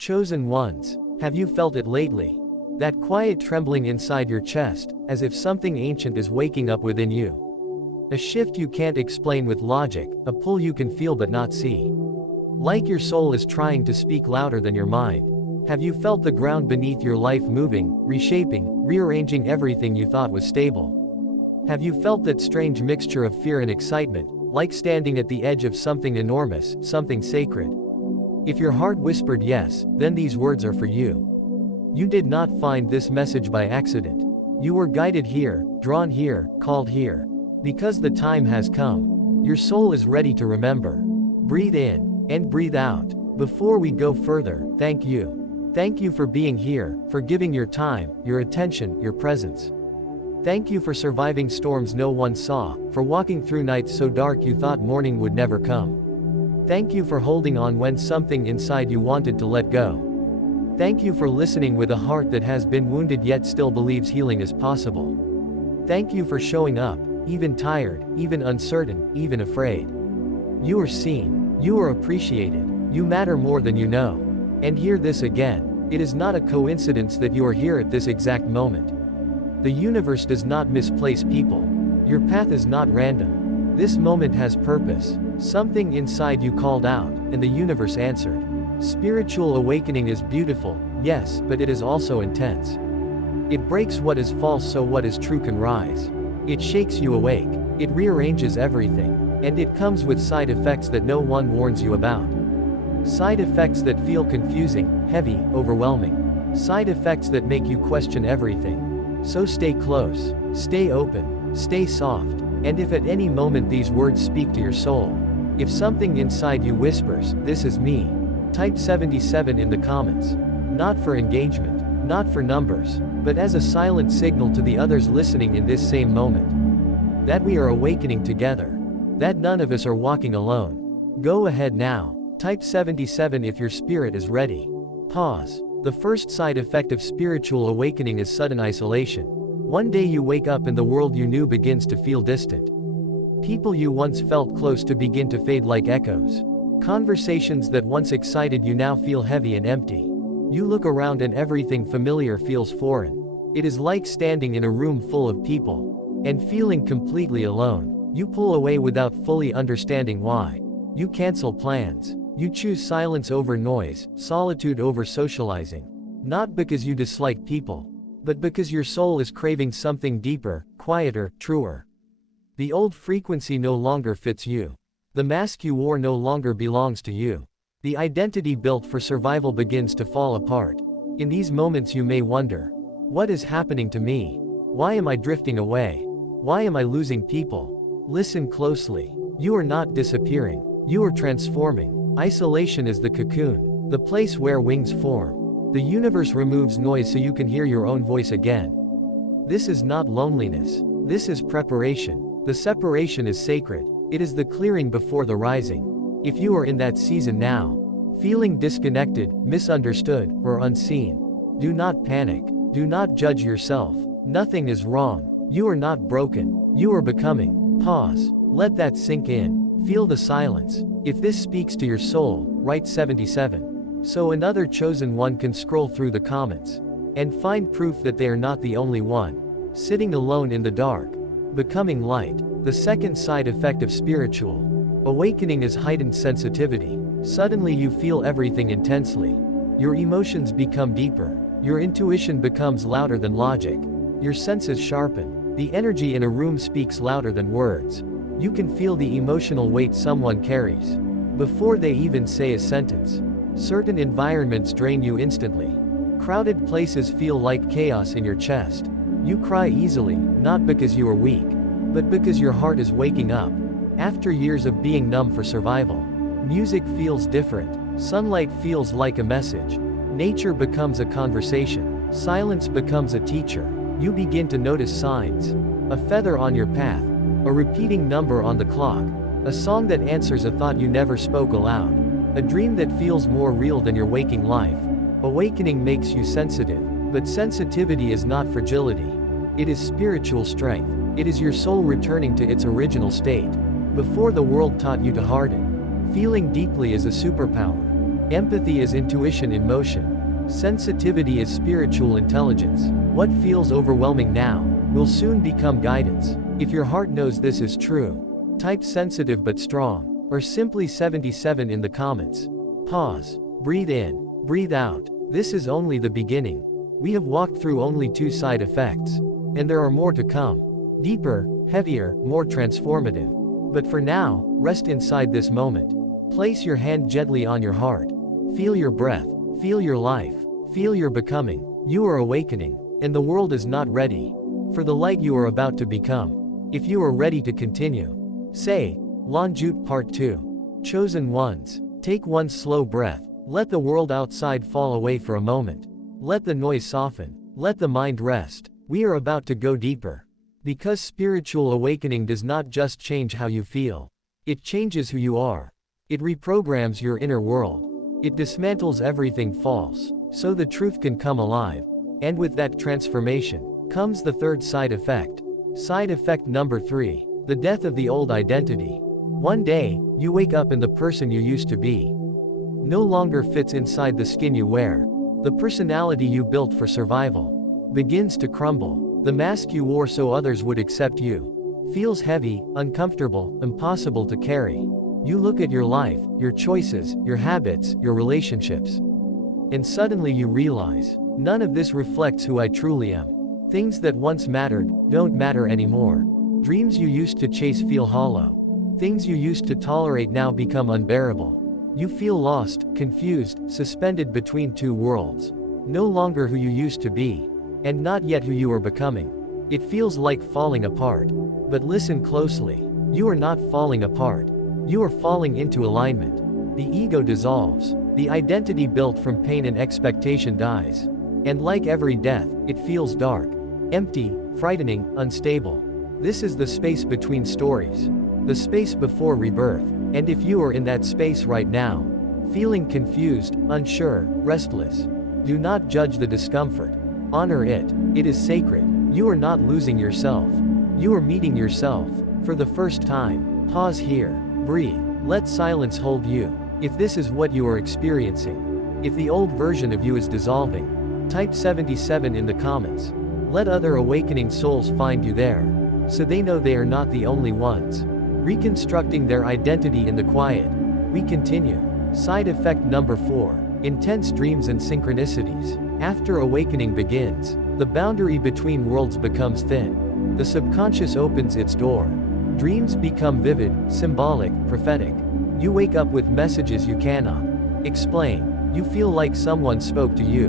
Chosen ones. Have you felt it lately? That quiet trembling inside your chest, as if something ancient is waking up within you. A shift you can't explain with logic, a pull you can feel but not see. Like your soul is trying to speak louder than your mind. Have you felt the ground beneath your life moving, reshaping, rearranging everything you thought was stable? Have you felt that strange mixture of fear and excitement, like standing at the edge of something enormous, something sacred? If your heart whispered yes, then these words are for you. You did not find this message by accident. You were guided here, drawn here, called here. Because the time has come. Your soul is ready to remember. Breathe in, and breathe out. Before we go further, thank you. Thank you for being here, for giving your time, your attention, your presence. Thank you for surviving storms no one saw, for walking through nights so dark you thought morning would never come. Thank you for holding on when something inside you wanted to let go. Thank you for listening with a heart that has been wounded yet still believes healing is possible. Thank you for showing up, even tired, even uncertain, even afraid. You are seen. You are appreciated. You matter more than you know. And hear this again. It is not a coincidence that you are here at this exact moment. The universe does not misplace people. Your path is not random. This moment has purpose. Something inside you called out, and the universe answered. Spiritual awakening is beautiful, yes, but it is also intense. It breaks what is false so what is true can rise. It shakes you awake. It rearranges everything. And it comes with side effects that no one warns you about. Side effects that feel confusing, heavy, overwhelming. Side effects that make you question everything. So stay close, stay open, stay soft. And if at any moment these words speak to your soul, if something inside you whispers, "This is me," type 77 in the comments. Not for engagement, not for numbers, but as a silent signal to the others listening in this same moment. That we are awakening together. That none of us are walking alone. Go ahead now. Type 77 if your spirit is ready. Pause. The first side effect of spiritual awakening is sudden isolation. One day you wake up and the world you knew begins to feel distant. People you once felt close to begin to fade like echoes. Conversations that once excited you now feel heavy and empty. You look around and everything familiar feels foreign. It is like standing in a room full of people and feeling completely alone. You pull away without fully understanding why. You cancel plans. You choose silence over noise, solitude over socializing. Not because you dislike people, but because your soul is craving something deeper, quieter, truer. The old frequency no longer fits you. The mask you wore no longer belongs to you. The identity built for survival begins to fall apart. In these moments you may wonder, what is happening to me? Why am I drifting away? Why am I losing people? Listen closely. You are not disappearing. You are transforming. Isolation is the cocoon, the place where wings form. The universe removes noise so you can hear your own voice again. This is not loneliness. This is preparation. The separation is sacred. It is the clearing before the rising. If you are in that season now, feeling disconnected, misunderstood, or unseen, do not panic. Do not judge yourself. Nothing is wrong. You are not broken. You are becoming. Pause. Let that sink in. Feel the silence. If this speaks to your soul, write 77. So another chosen one can scroll through the comments and find proof that they are not the only one. Sitting alone in the dark. Becoming light. The second side effect of spiritual awakening is heightened sensitivity. Suddenly you feel everything intensely. Your emotions become deeper. Your intuition becomes louder than logic. Your senses sharpen. The energy in a room speaks louder than words. You can feel the emotional weight someone carries before they even say a sentence. Certain environments drain you instantly. Crowded places feel like chaos in your chest. You cry easily, not because you are weak, but because your heart is waking up. After years of being numb for survival, music feels different. Sunlight feels like a message. Nature becomes a conversation. Silence becomes a teacher. You begin to notice signs. A feather on your path. A repeating number on the clock. A song that answers a thought you never spoke aloud. A dream that feels more real than your waking life. Awakening makes you sensitive, but sensitivity is not fragility. It is spiritual strength. It is your soul returning to its original state. Before the world taught you to harden, feeling deeply is a superpower. Empathy is intuition in motion. Sensitivity is spiritual intelligence. What feels overwhelming now will soon become guidance. If your heart knows this is true, type sensitive but strong, or simply 77 in the comments. Pause. Breathe in. Breathe out. This is only the beginning. We have walked through only 2 side effects. And there are more to come. Deeper, heavier, more transformative. But for now, rest inside this moment. Place your hand gently on your heart. Feel your breath. Feel your life. Feel your becoming. You are awakening, and the world is not ready for the light you are about to become. If you are ready to continue, say, Lanjut Part 2. Chosen ones. Take one slow breath. Let the world outside fall away for a moment. Let the noise soften. Let the mind rest. We are about to go deeper. Because spiritual awakening does not just change how you feel. It changes who you are. It reprograms your inner world. It dismantles everything false, so the truth can come alive. And with that transformation, comes the 3rd side effect. Side effect number 3, the death of the old identity. One day, you wake up and the person you used to be no longer fits inside the skin you wear. The personality you built for survival begins to crumble. The mask you wore so others would accept you feels heavy, uncomfortable, impossible to carry. You look at your life, your choices, your habits, your relationships, and suddenly you realize, none of this reflects who I truly am. Things that once mattered, don't matter anymore. Dreams you used to chase feel hollow. Things you used to tolerate now become unbearable. You feel lost, confused, suspended between 2 worlds. No longer who you used to be, and not yet who you are becoming. It feels like falling apart. But listen closely. You are not falling apart. You are falling into alignment. The ego dissolves. The identity built from pain and expectation dies. And like every death, it feels dark, empty, frightening, unstable. This is the space between stories. The space before rebirth. And if you are in that space right now, feeling confused, unsure, restless, do not judge the discomfort. Honor it. It is sacred. You are not losing yourself. You are meeting yourself. For the first time. Pause here. Breathe. Let silence hold you. If this is what you are experiencing, if the old version of you is dissolving, type 77 in the comments. Let other awakening souls find you there, so they know they are not the only ones reconstructing their identity in the quiet. We continue. Side effect number 4. Intense dreams and synchronicities. After awakening begins, the boundary between worlds becomes thin. The subconscious opens its door. Dreams become vivid, symbolic, prophetic. You wake up with messages you cannot explain. You feel like someone spoke to you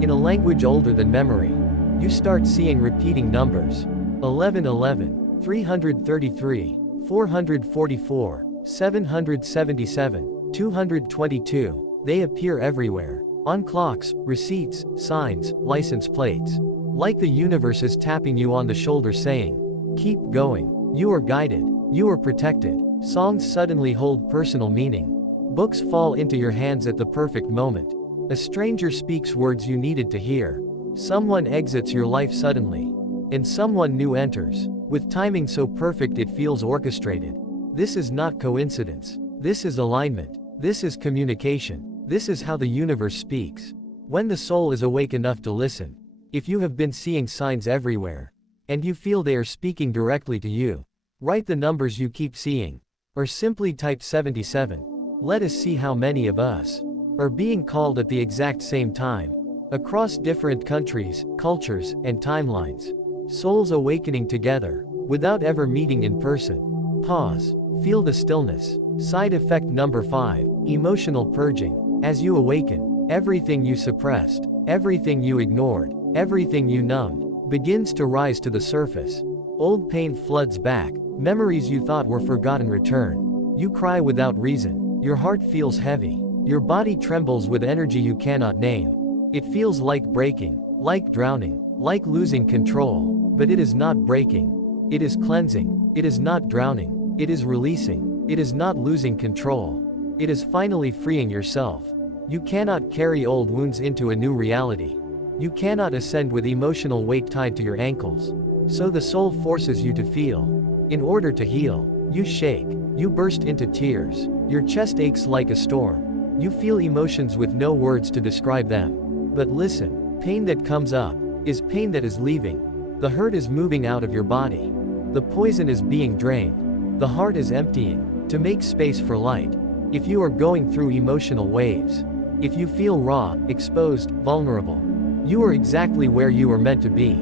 in a language older than memory. You start seeing repeating numbers. 1111, 333, 444, 777, 222. They appear everywhere. On clocks, receipts, signs, license plates. Like the universe is tapping you on the shoulder saying, keep going. You are guided. You are protected. Songs suddenly hold personal meaning. Books fall into your hands at the perfect moment. A stranger speaks words you needed to hear. Someone exits your life suddenly. And someone new enters, with timing so perfect it feels orchestrated. This is not coincidence. This is alignment. This is communication. This is how the universe speaks. When the soul is awake enough to listen. If you have been seeing signs everywhere, and you feel they are speaking directly to you, write the numbers you keep seeing. Or simply type 77. Let us see how many of us are being called at the exact same time. Across different countries, cultures, and timelines. Souls awakening together, without ever meeting in person. Pause. Feel the stillness. Side effect number 5. Emotional purging. As you awaken, everything you suppressed, everything you ignored, everything you numbed, begins to rise to the surface. Old pain floods back. Memories you thought were forgotten return. You cry without reason. Your heart feels heavy. Your body trembles with energy you cannot name. It feels like breaking, like drowning, like losing control. But it is not breaking. It is cleansing. It is not drowning. It is releasing. It is not losing control. It is finally freeing yourself. You cannot carry old wounds into a new reality. You cannot ascend with emotional weight tied to your ankles. So the soul forces you to feel. In order to heal, you shake. You burst into tears. Your chest aches like a storm. You feel emotions with no words to describe them. But listen, pain that comes up is pain that is leaving. The hurt is moving out of your body. The poison is being drained. The heart is emptying, to make space for light. If you are going through emotional waves, if you feel raw, exposed, vulnerable, you are exactly where you are meant to be.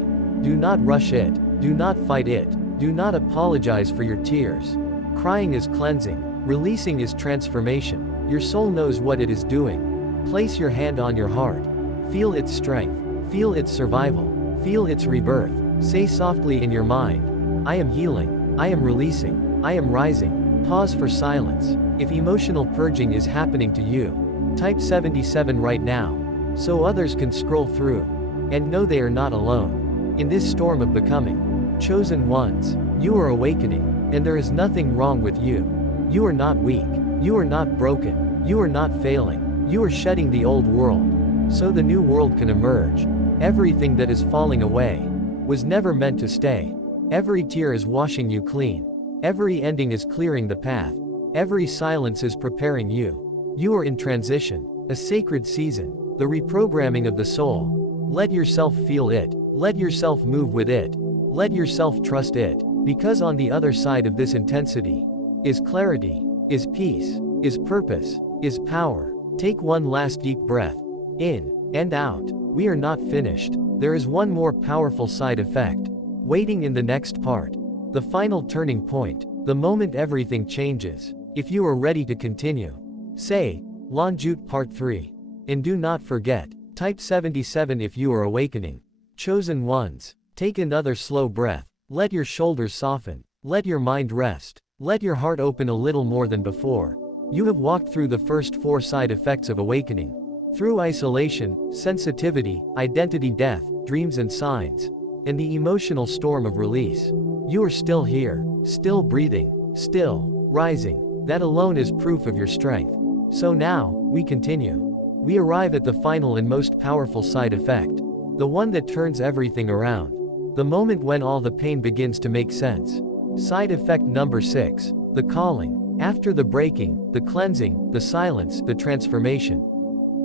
Do not rush it. Do not fight it. Do not apologize for your tears. Crying is cleansing. Releasing is transformation. Your soul knows what it is doing. Place your hand on your heart. Feel its strength. Feel its survival. Feel its rebirth. Say softly in your mind, I am healing. I am releasing. I am rising. Pause for silence. If emotional purging is happening to you, type 77 right now, so others can scroll through and know they are not alone in this storm of becoming. Chosen ones, you are awakening, and there is nothing wrong with you. You are not weak. You are not broken. You are not failing. You are shedding the old world, so the new world can emerge. Everything that is falling away was never meant to stay. Every tear is washing you clean. Every ending is clearing the path. Every silence is preparing you. You are in transition, a sacred season, the reprogramming of the soul. Let yourself feel it. Let yourself move with it. Let yourself trust it, because on the other side of this intensity is clarity, is peace, is purpose, is power. Take one last deep breath, in and out. We are not finished. There is one more powerful side effect waiting in the next part. The final turning point, the moment everything changes. If you are ready to continue, say, Lanjut Part 3. And do not forget, type 77 if you are awakening. Chosen ones, take another slow breath. Let your shoulders soften. Let your mind rest. Let your heart open a little more than before. You have walked through the first 4 side effects of awakening. Through isolation, sensitivity, identity death, dreams and signs, and the emotional storm of release. You are still here, still breathing, still rising. That alone is proof of your strength. So now, we continue. We arrive at the final and most powerful side effect. The one that turns everything around. The moment when all the pain begins to make sense. Side effect number 6. The calling. After the breaking, the cleansing, the silence, the transformation.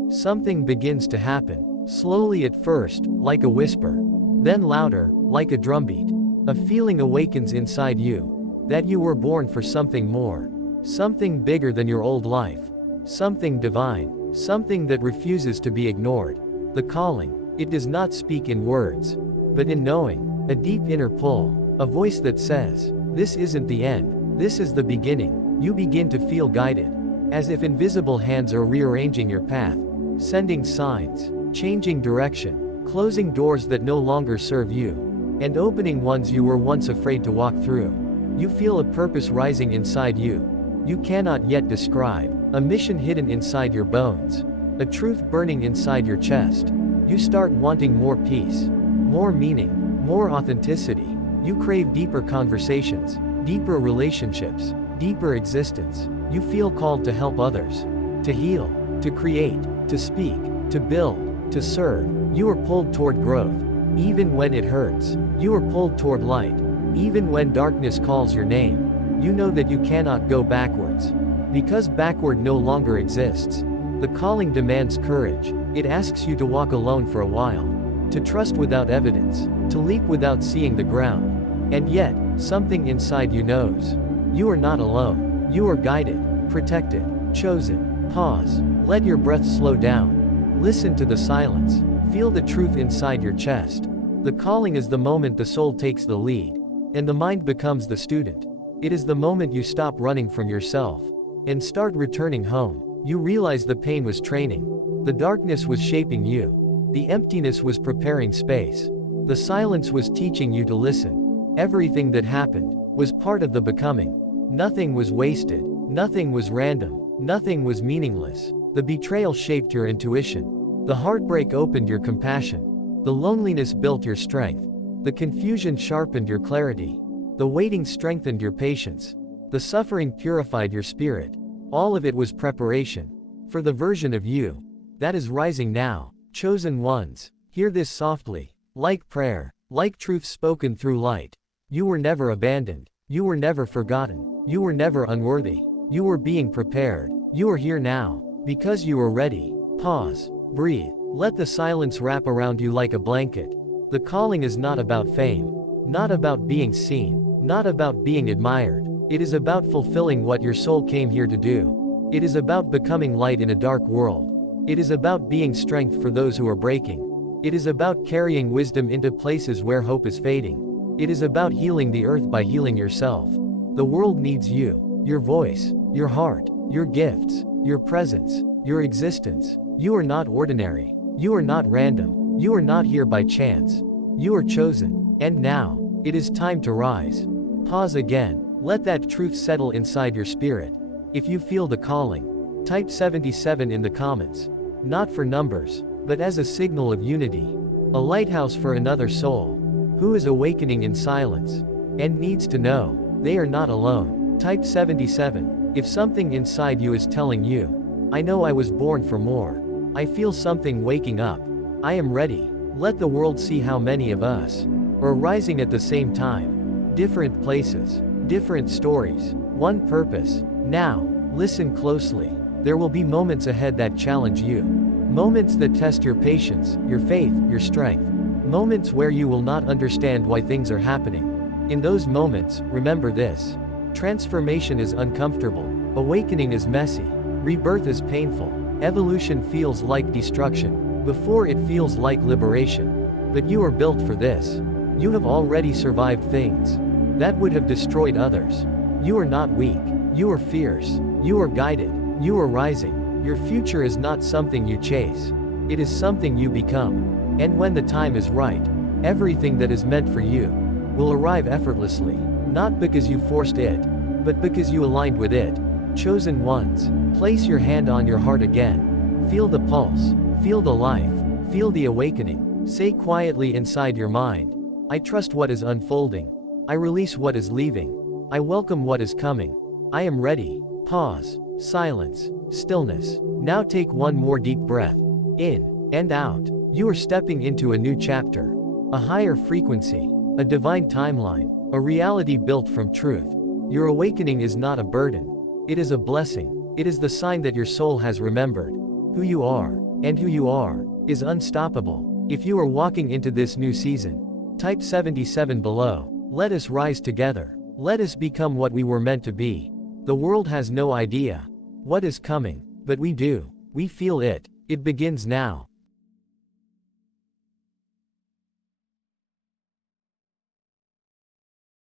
Something begins to happen. Slowly at first, like a whisper. Then louder, like a drumbeat. A feeling awakens inside you. That you were born for something more. Something bigger than your old life. Something divine. Something that refuses to be ignored. The calling. It does not speak in words, but in knowing. A deep inner pull. A voice that says, this isn't the end. This is the beginning. You begin to feel guided. As if invisible hands are rearranging your path. Sending signs. Changing direction. Closing doors that no longer serve you. And opening ones you were once afraid to walk through. You feel a purpose rising inside you. You cannot yet describe. A mission hidden inside your bones. A truth burning inside your chest. You start wanting more peace. More meaning. More authenticity. You crave deeper conversations. Deeper relationships. Deeper existence. You feel called to help others. To heal. To create. To speak. To build. To serve. You are pulled toward growth. Even when it hurts. You are pulled toward light. Even when darkness calls your name. You know that you cannot go backwards. Because backward no longer exists. The calling demands courage. It asks you to walk alone for a while. To trust without evidence. To leap without seeing the ground. And yet, something inside you knows. You are not alone. You are guided, protected, chosen. Pause. Let your breath slow down. Listen to the silence. Feel the truth inside your chest. The calling is the moment the soul takes the lead. And the mind becomes the student. It is the moment you stop running from yourself. And start returning home. You realize the pain was training. The darkness was shaping you. The emptiness was preparing space. The silence was teaching you to listen. Everything that happened was part of the becoming. Nothing was wasted. Nothing was random. Nothing was meaningless. The betrayal shaped your intuition. The heartbreak opened your compassion. The loneliness built your strength. The confusion sharpened your clarity. The waiting strengthened your patience. The suffering purified your spirit. All of it was preparation for the version of you that is rising now. Chosen ones, hear this softly, like prayer, like truth spoken through light. You were never abandoned. You were never forgotten. You were never unworthy. You were being prepared. You are here now. Because you are ready. Pause. Breathe. Let the silence wrap around you like a blanket. The calling is not about fame. Not about being seen. Not about being admired. It is about fulfilling what your soul came here to do. It is about becoming light in a dark world. It is about being strength for those who are breaking. It is about carrying wisdom into places where hope is fading. It is about healing the earth by healing yourself. The world needs you, your voice, your heart, your gifts, your presence, your existence. You are not ordinary. You are not random. You are not here by chance. You are chosen. And now, it is time to rise. Pause again. Let that truth settle inside your spirit. If you feel the calling, type 77 in the comments. Not for numbers, but as a signal of unity. A lighthouse for another soul, who is awakening in silence, and needs to know, they are not alone. Type 77. If something inside you is telling you, I know I was born for more. I feel something waking up. I am ready. Let the world see how many of us are rising at the same time. Different places, different stories, one purpose. Now, listen closely. There will be moments ahead that challenge you. Moments that test your patience, your faith, your strength. Moments where you will not understand why things are happening. In those moments, remember this. Transformation is uncomfortable. Awakening is messy. Rebirth is painful. Evolution feels like destruction, before it feels like liberation. But you are built for this. You have already survived things that would have destroyed others. You are not weak. You are fierce. You are guided. You are rising. Your future is not something you chase. It is something you become. And when the time is right, everything that is meant for you will arrive effortlessly. Not because you forced it, but because you aligned with it. Chosen ones, place your hand on your heart again. Feel the pulse. Feel the life. Feel the awakening. Say quietly inside your mind, I trust what is unfolding. I release what is leaving. I welcome what is coming. I am ready. Pause. Silence. Stillness. Now take one more deep breath. In and out. You are stepping into a new chapter. A higher frequency. A divine timeline. A reality built from truth. Your awakening is not a burden. It is a blessing. It is the sign that your soul has remembered who you are, and who you are is unstoppable. If you are walking into this new season, type 77 below. Let us rise together. Let us become what we were meant to be. The world has no idea what is coming, but we do. We feel it. It begins now.